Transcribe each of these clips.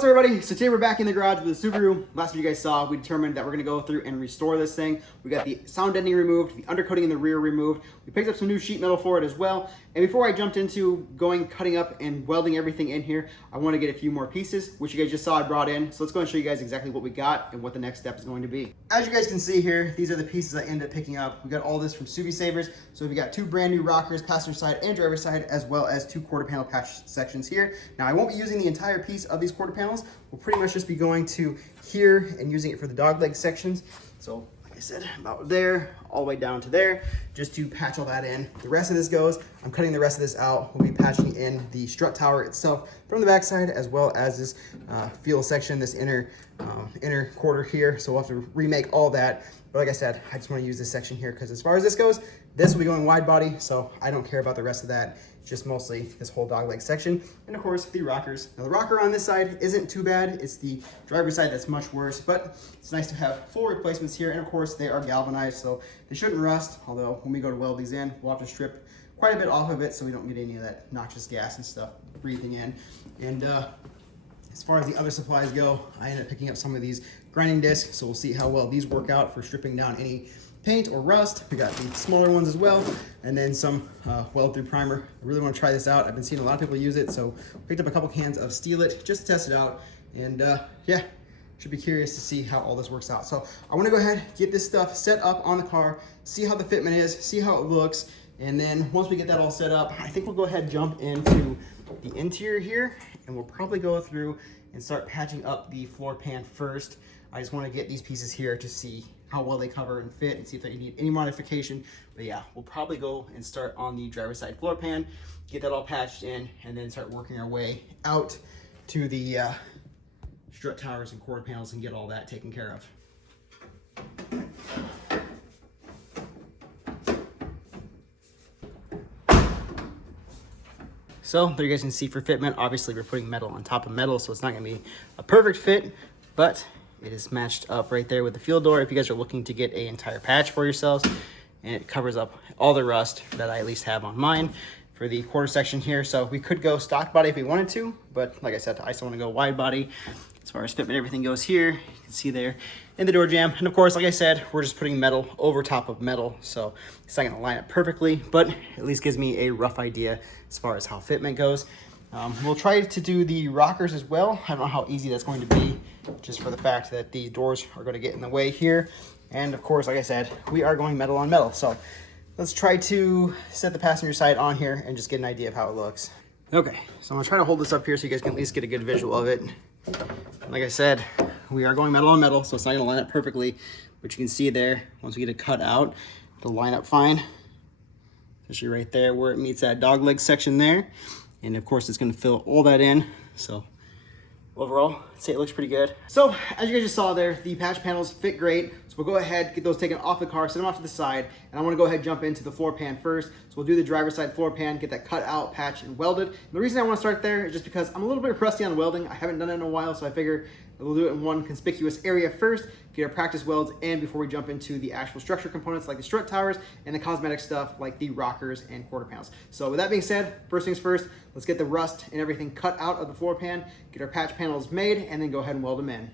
What's up, everybody? So today we're back in the garage with the Subaru. Last video you guys saw, we determined that we're gonna go through and restore this thing. We got the sound deadening removed, the undercoating in the rear removed. We picked up some new sheet metal for it as well. And before I jumped into cutting up and welding everything in here, I want to get a few more pieces, which you guys just saw I brought in. So let's go and show you guys exactly what we got and what the next step is going to be. As you guys can see here, these are the pieces I ended up picking up. We got all this from Subiesavers. So we got two brand new rockers, passenger side and driver side, as well as two quarter panel patch sections here. Now I won't be using the entire piece of these quarter panels. We'll pretty much just be going to here and using it for the dog leg sections. So like I said, about there, all the way down to there, just to patch all that in. The rest of this goes, I'm cutting the rest of this out. We'll be patching in the strut tower itself from the backside, as well as this fuel section, this inner quarter here. So we'll have to remake all that. But like I said, I just want to use this section here because as far as this goes, this will be going wide body, so I don't care about the rest of that. Just mostly this whole dog leg section. And of course, the rockers. Now the rocker on this side isn't too bad. It's the driver's side that's much worse, but it's nice to have full replacements here. And of course, they are galvanized, so they shouldn't rust. Although when we go to weld these in, we'll have to strip quite a bit off of it so we don't get any of that noxious gas and stuff breathing in. And as far as the other supplies go, I ended up picking up some of these grinding discs, so we'll see how well these work out for stripping down any paint or rust. We got the smaller ones as well, and then some weld through primer. I really want to try this out. I've been seeing a lot of people use it, so picked up a couple cans of Steel It just to test it out. And yeah, should be curious to see how all this works out. So I want to go ahead, get this stuff set up on the car, see how the fitment is, see how it looks, and then once we get that all set up, I think we'll go ahead and jump into the interior here, and we'll probably go through and start patching up the floor pan first. I just want to get these pieces here to see how well they cover and fit and see if they need any modification. But yeah, we'll probably go and start on the driver's side floor pan, get that all patched in, and then start working our way out to the strut towers and quarter panels and get all that taken care of. So there you guys can see for fitment, obviously we're putting metal on top of metal, so it's not gonna be a perfect fit, but it is matched up right there with the fuel door if you guys are looking to get an entire patch for yourselves. And it covers up all the rust that I at least have on mine for the quarter section here. So we could go stock body if we wanted to, but like I said, I still want to go wide body. As far as fitment, everything goes here. You can see there in the door jamb. And of course, like I said, we're just putting metal over top of metal. So it's not going to line up perfectly, but at least gives me a rough idea as far as how fitment goes. We'll try to do the rockers as well. I don't know how easy that's going to be, just for the fact that these doors are going to get in the way here. And of course, like I said, we are going metal on metal. So let's try to set the passenger side on here and just get an idea of how it looks. Okay, so I'm gonna try to hold this up here so you guys can at least get a good visual of it. Like I said, we are going metal on metal, so it's not gonna line up perfectly, but you can see there, once we get it cut out, it'll line up fine. Especially right there where it meets that dog leg section there. And of course, it's gonna fill all that in. So overall, I'd say it looks pretty good. So as you guys just saw there, the patch panels fit great. So we'll go ahead, get those taken off the car, set them off to the side. And I wanna go ahead and jump into the floor pan first. So we'll do the driver's side floor pan, get that cut out, patch, and welded. And the reason I wanna start there is just because I'm a little bit rusty on welding. I haven't done it in a while, so I figure we'll do it in one conspicuous area first, get our practice welds, and before we jump into the actual structure components like the strut towers and the cosmetic stuff like the rockers and quarter panels. So with that being said, first things first, let's get the rust and everything cut out of the floor pan, get our patch panels made, and then go ahead and weld them in.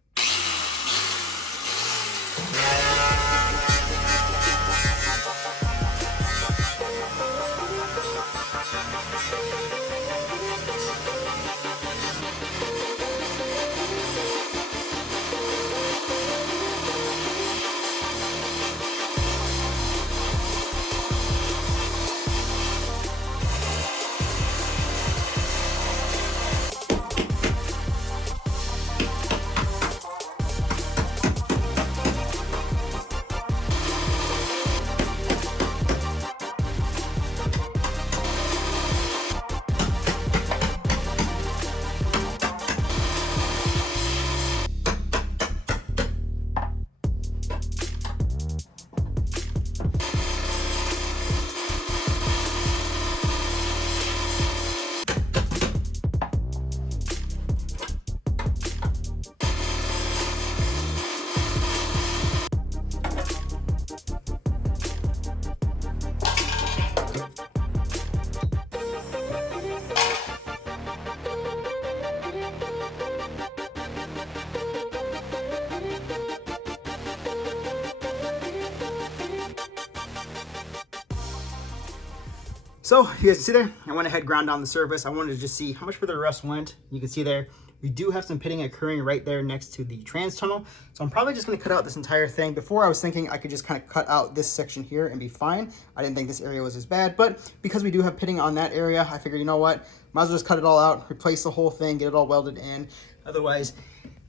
So you guys can see there, I went ahead, ground down the surface. I wanted to just see how much further the rust went. You can see there, we do have some pitting occurring right there next to the trans tunnel. So I'm probably just gonna cut out this entire thing. Before I was thinking I could just kind of cut out this section here and be fine. I didn't think this area was as bad, but because we do have pitting on that area, I figured, you know what, might as well just cut it all out, replace the whole thing, get it all welded in. Otherwise,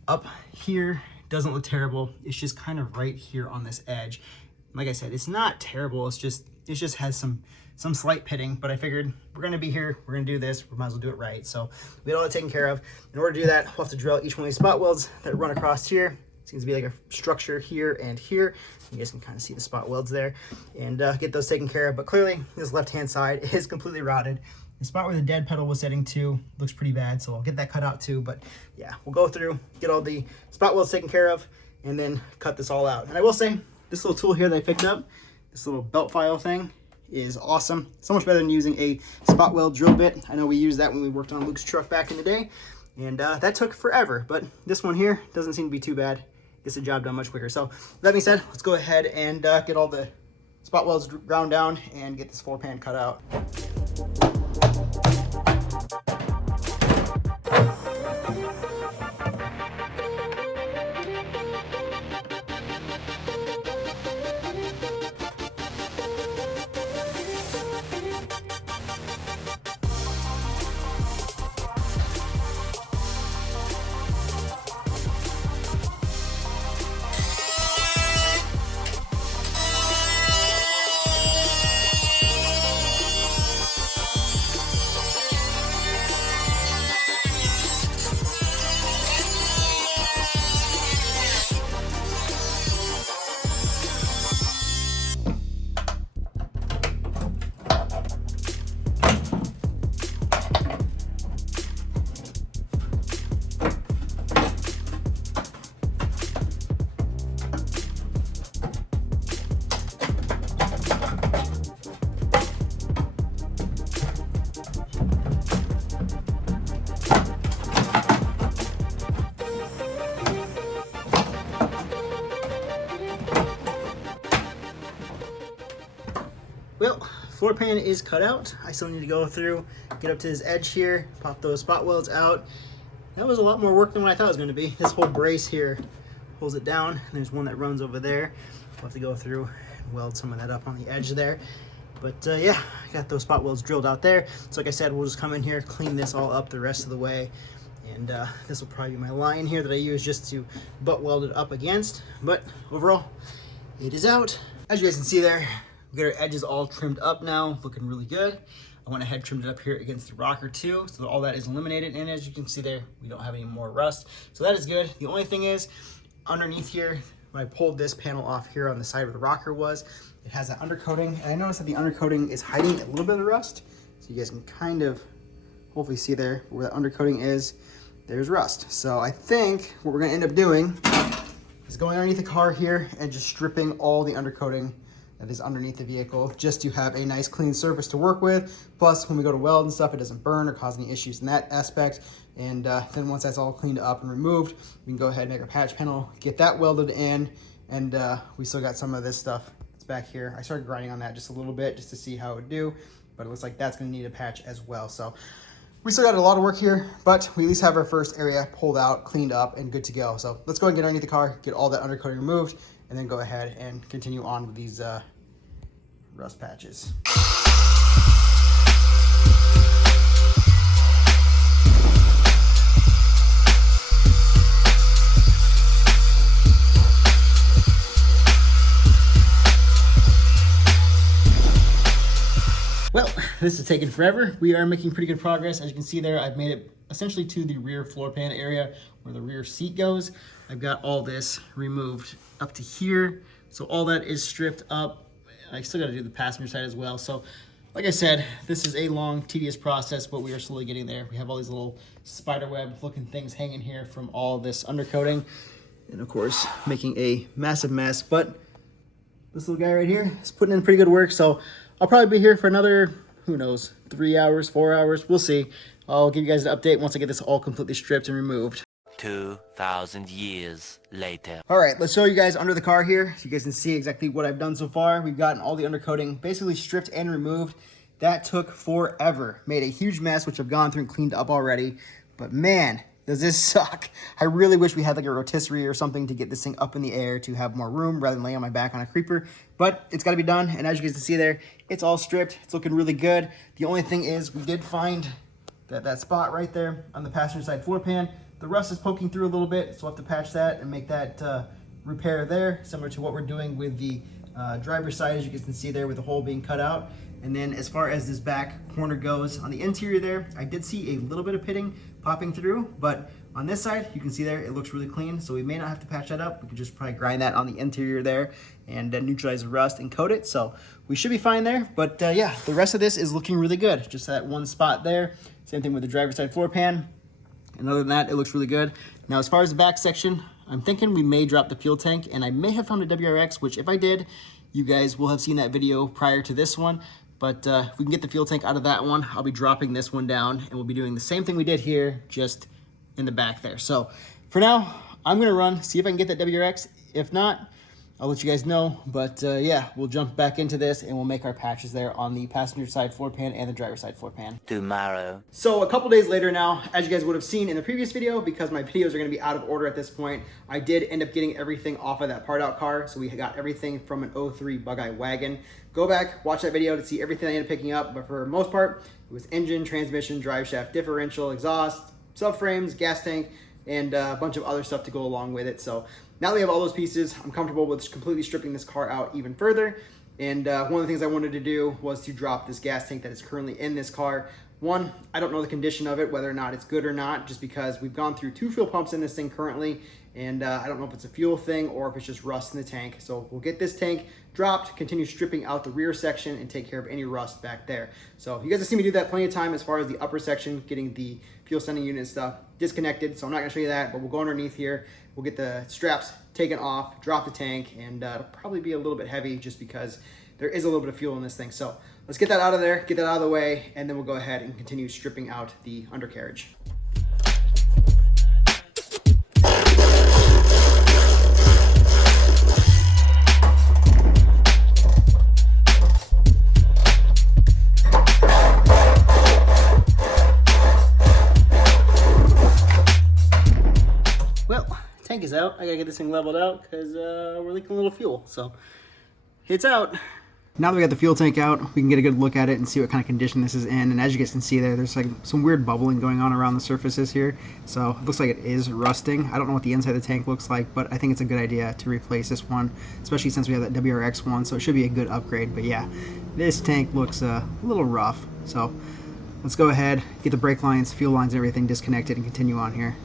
up here doesn't look terrible. It's just kind of right here on this edge. Like I said, it's not terrible. It just has some slight pitting, but I figured we're gonna be here, we're gonna do this, we might as well do it right. So we had all that taken care of. In order to do that, we'll have to drill each one of these spot welds that run across here. Seems to be like a structure here and here. You guys can kind of see the spot welds there, and get those taken care of. But clearly, this left-hand side is completely rotted. The spot where the dead pedal was setting to looks pretty bad, so I'll get that cut out too. But yeah, we'll go through, get all the spot welds taken care of, and then cut this all out. And I will say, this little tool here that I picked up, this little belt file thing, is awesome. So much better than using a spot weld drill bit. I know we used that when we worked on Luke's truck back in the day, and that took forever, but this one here doesn't seem to be too bad. Gets the job done much quicker. So that being said, let's go ahead and get all the spot welds ground down and get this floor pan cut out. Well, floor pan is cut out. I still need to go through, get up to this edge here, pop those spot welds out. That was a lot more work than what I thought it was going to be. This whole brace here pulls it down. There's one that runs over there. I'll have to go through and weld some of that up on the edge there. But yeah, I got those spot welds drilled out there. So like I said, we'll just come in here, clean this all up the rest of the way. And this will probably be my line here that I use just to butt weld it up against. But overall, it is out. As you guys can see there, we got our edges all trimmed up now, looking really good. I went ahead, trimmed it up here against the rocker too, so that all that is eliminated. And as you can see there, we don't have any more rust. So that is good. The only thing is, underneath here, when I pulled this panel off here on the side where the rocker was, it has that undercoating. And I noticed that the undercoating is hiding a little bit of the rust. So you guys can kind of hopefully see there where the undercoating is, there's rust. So I think what we're gonna end up doing is going underneath the car here and just stripping all the undercoating that is underneath the vehicle, just to have a nice clean surface to work with. Plus, when we go to weld and stuff, it doesn't burn or cause any issues in that aspect. And then once that's all cleaned up and removed, we can go ahead and make our patch panel, get that welded in, and we still got some of this stuff that's back here. I started grinding on that just a little bit just to see how it would do, but it looks like that's gonna need a patch as well. So we still got a lot of work here, but we at least have our first area pulled out, cleaned up, and good to go. So let's go ahead and get underneath the car, get all that undercoating removed, and then go ahead and continue on with these rust patches. Well, this is taking forever. We are making pretty good progress. As you can see there, I've made it essentially to the rear floor pan area where the rear seat goes. I've got all this removed up to here. So all that is stripped up. I still got to do the passenger side as well. So like I said, this is a long, tedious process, but we are slowly getting there. We have all these little spider web looking things hanging here from all this undercoating. And of course, making a massive mess. But this little guy right here is putting in pretty good work. So I'll probably be here for another, who knows, 3 hours, 4 hours. We'll see. I'll give you guys an update once I get this all completely stripped and removed. 2,000 years later. All right, let's show you guys under the car here so you guys can see exactly what I've done so far. We've gotten all the undercoating basically stripped and removed. That took forever. Made a huge mess, which I've gone through and cleaned up already. But man, does this suck. I really wish we had like a rotisserie or something to get this thing up in the air to have more room rather than laying on my back on a creeper. But it's got to be done. And as you guys can see there, it's all stripped. It's looking really good. The only thing is we did find that spot right there on the passenger side floor pan. The rust is poking through a little bit, so we'll have to patch that and make that repair there, similar to what we're doing with the driver's side, as you guys can see there with the hole being cut out. And then as far as this back corner goes, on the interior there, I did see a little bit of pitting popping through, but on this side, you can see there, it looks really clean, so we may not have to patch that up. We can just probably grind that on the interior there and neutralize the rust and coat it, so we should be fine there. But yeah, the rest of this is looking really good. Just that one spot there. Same thing with the driver's side floor pan. And other than that, it looks really good. Now, as far as the back section, I'm thinking we may drop the fuel tank, and I may have found a WRX, which if I did, you guys will have seen that video prior to this one. But if we can get the fuel tank out of that one, I'll be dropping this one down, and we'll be doing the same thing we did here, just in the back there. So for now, I'm gonna run, see if I can get that WRX. If not, I'll let you guys know. But yeah, we'll jump back into this and we'll make our patches there on the passenger side floor pan and the driver's side floor pan. Tomorrow. So a couple days later now, as you guys would have seen in the previous video, because my videos are gonna be out of order at this point, I did end up getting everything off of that part out car. So we got everything from an 03 Bug-Eye wagon. Go back, watch that video to see everything I ended up picking up. But for the most part, it was engine, transmission, drive shaft, differential, exhaust, subframes, gas tank, and a bunch of other stuff to go along with it. So now that we have all those pieces, I'm comfortable with completely stripping this car out even further. And one of the things I wanted to do was to drop this gas tank that is currently in this car. One, I don't know the condition of it, whether or not it's good or not, just because we've gone through 2 fuel pumps in this thing currently, and I don't know if it's a fuel thing or if it's just rust in the tank. So we'll get this tank dropped, continue stripping out the rear section, and take care of any rust back there. So you guys have seen me do that plenty of time as far as the upper section, getting the fuel sending unit and stuff disconnected. So I'm not gonna show you that, but we'll go underneath here. We'll get the straps taken off, drop the tank, and it'll probably be a little bit heavy just because there is a little bit of fuel in this thing. So let's get that out of there, get that out of the way, and then we'll go ahead and continue stripping out the undercarriage. Well, tank is out. I gotta get this thing leveled out because we're leaking a little fuel. So it's out. Now that we got the fuel tank out, we can get a good look at it and see what kind of condition this is in. And as you guys can see there, there's like some weird bubbling going on around the surfaces here. So it looks like it is rusting. I don't know what the inside of the tank looks like, but I think it's a good idea to replace this one, especially since we have that WRX one. So it should be a good upgrade. But yeah, this tank looks a little rough. So let's go ahead, get the brake lines, fuel lines, and everything disconnected and continue on here.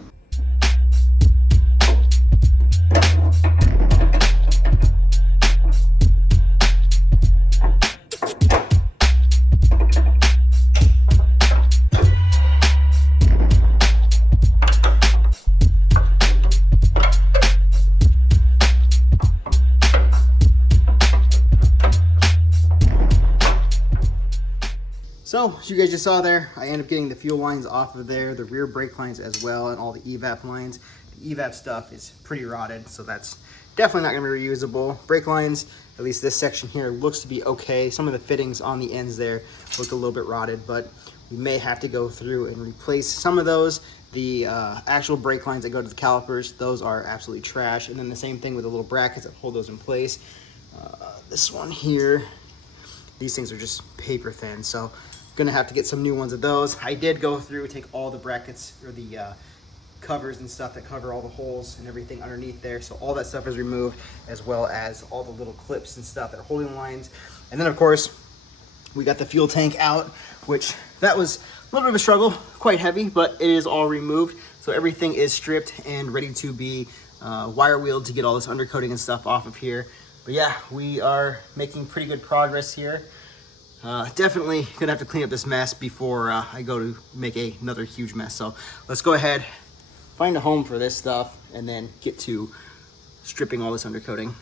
So, as you guys just saw there, I ended up getting the fuel lines off of there, the rear brake lines as well, and all the evap lines. The evap stuff is pretty rotted, so that's definitely not going to be reusable. Brake lines, at least this section here, looks to be okay. Some of the fittings on the ends there look a little bit rotted, but we may have to go through and replace some of those. The actual brake lines that go to the calipers, those are absolutely trash. And then the same thing with the little brackets that hold those in place. This one here, these things are just paper thin, so gonna have to get some new ones of those. I did go through, take all the brackets or the covers and stuff that cover all the holes and everything underneath there. So all that stuff is removed, as well as all the little clips and stuff that are holding the lines. And then of course, we got the fuel tank out, which that was a little bit of a struggle, quite heavy, but it is all removed. So everything is stripped and ready to be wire wheeled to get all this undercoating and stuff off of here. But yeah, we are making pretty good progress here. Definitely gonna have to clean up this mess before I go to make another huge mess. So let's go ahead, find a home for this stuff, and then get to stripping all this undercoating.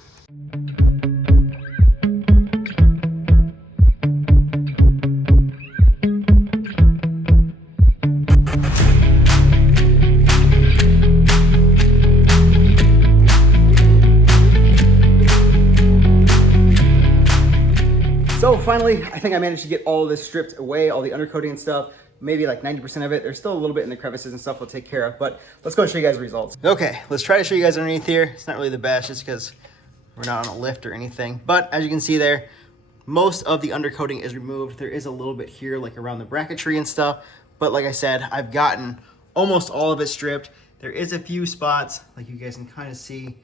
So So finally, I think I managed to get all of this stripped away, all the undercoating and stuff. Maybe like 90% of it. There's still a little bit in the crevices and stuff we'll take care of, but let's go and show you guys the results. Okay, let's try to show you guys underneath here. It's not really the best just because we're not on a lift or anything, but as you can see there, most of the undercoating is removed. There is a little bit here like around the bracketry and stuff, but like I said, I've gotten almost all of it stripped. There is a few spots, like you guys can kind of see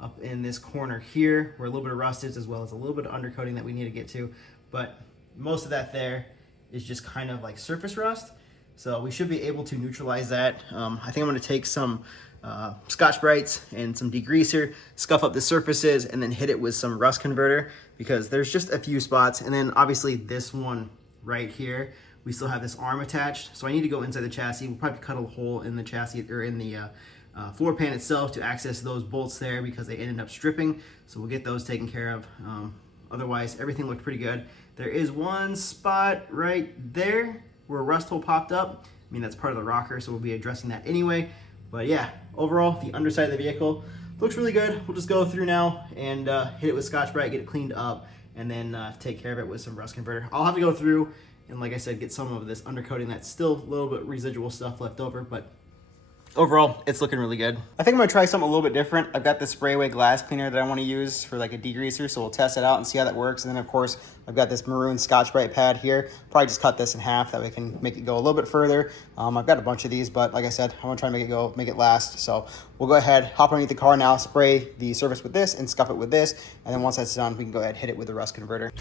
up in this corner here, where a little bit of rust is, as well as a little bit of undercoating that we need to get to, but most of that there is just kind of like surface rust. So we should be able to neutralize that. I think I'm gonna take some Scotch-Brites and some degreaser, scuff up the surfaces, and then hit it with some rust converter, because there's just a few spots. And then obviously this one right here, we still have this arm attached. So I need to go inside the chassis. We'll probably cut a hole in the chassis or in the floor pan itself to access those bolts there, because they ended up stripping. So we'll get those taken care of. Otherwise, everything looked pretty good. There is one spot right there where a rust hole popped up. I mean, that's part of the rocker, so we'll be addressing that anyway. But yeah, overall, the underside of the vehicle looks really good. We'll just go through now and hit it with Scotch-Brite, get it cleaned up, and then take care of it with some rust converter. I'll have to go through and, like I said, get some of this undercoating that's still a little bit residual stuff left over, but overall, it's looking really good. I think I'm gonna try something a little bit different. I've got this spray away glass cleaner that I wanna use for like a degreaser, so we'll test it out and see how that works. And then of course, I've got this maroon Scotch-Brite pad here. Probably just cut this in half, that way I can make it go a little bit further. I've got a bunch of these, but like I said, I wanna try and make it last. So we'll go ahead, hop underneath the car now, spray the surface with this and scuff it with this. And then once that's done, we can go ahead and hit it with the rust converter.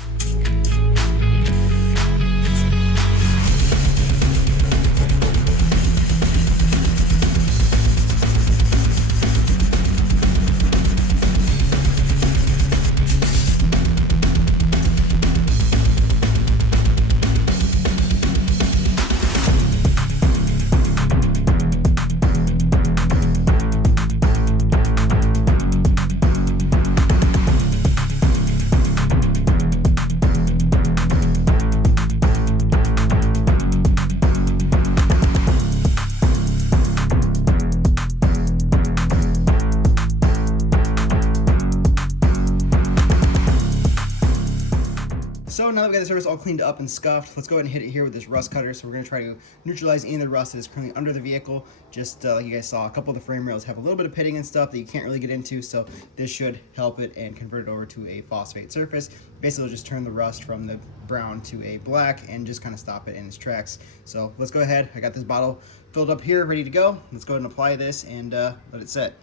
So now that we got the surface all cleaned up and scuffed, let's go ahead and hit it here with this rust cutter. So we're going to try to neutralize any of the rust that is currently under the vehicle. Just like you guys saw, a couple of the frame rails have a little bit of pitting and stuff that you can't really get into, so this should help it and convert it over to a phosphate surface. Basically, it'll just turn the rust from the brown to a black and just kind of stop it in its tracks. So let's go ahead. I got this bottle filled up here, ready to go. Let's go ahead and apply this and let it set.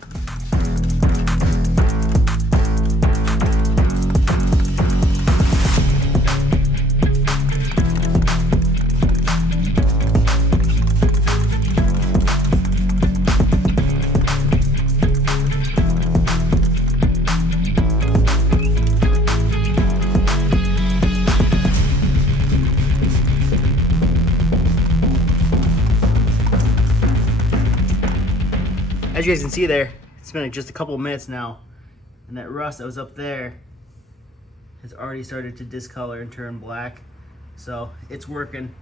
As you guys can see there, it's been just a couple of minutes now, and that rust that was up there has already started to discolor and turn black. So it's working.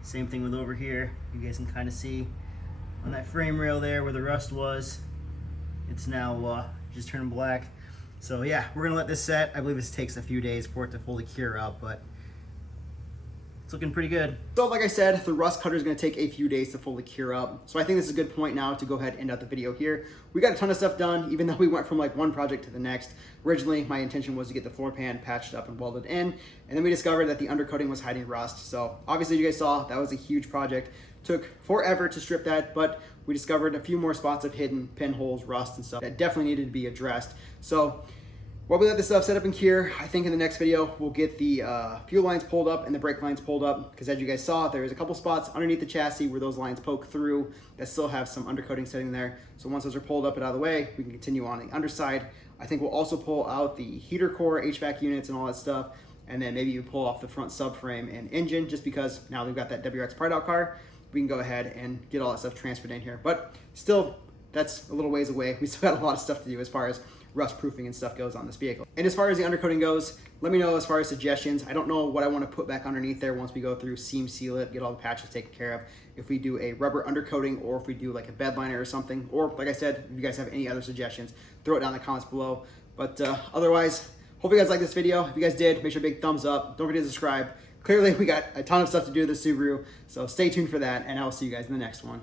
Same thing with over here. You guys can kind of see on that frame rail there where the rust was, it's now just turning black. So yeah, we're gonna let this set. I believe this takes a few days for it to fully cure up, but it's looking pretty good. So like I said, the rust cutter is gonna take a few days to fully cure up. So I think this is a good point now to go ahead and end out the video here. We got a ton of stuff done, even though we went from like one project to the next. Originally, my intention was to get the floor pan patched up and welded in, and then we discovered that the undercoating was hiding rust. So obviously you guys saw, that was a huge project. Took forever to strip that, but we discovered a few more spots of hidden pinholes, rust and stuff that definitely needed to be addressed. So while we let this stuff set up and cure, I think in the next video, we'll get the fuel lines pulled up and the brake lines pulled up, because as you guys saw, there's a couple spots underneath the chassis where those lines poke through that still have some undercoating sitting there. So once those are pulled up and out of the way, we can continue on the underside. I think we'll also pull out the heater core, HVAC units and all that stuff, and then maybe even pull off the front subframe and engine, just because now we've got that WRX Pride Out car, we can go ahead and get all that stuff transferred in here. But still, that's a little ways away. We still got a lot of stuff to do as far as rust proofing and stuff goes on this vehicle. And as far as the undercoating goes, let me know as far as suggestions. I don't know what I want to put back underneath there once we go through, seam seal it, get all the patches taken care of. If we do a rubber undercoating, or if we do like a bed liner or something, or like I said, if you guys have any other suggestions, throw it down in the comments below. But otherwise, hope Hope you guys liked this video. If you guys did, make sure big thumbs up. Don't forget to subscribe. Clearly, we got a ton of stuff to do with the Subaru, so stay tuned for that, and I'll see you guys in the next one.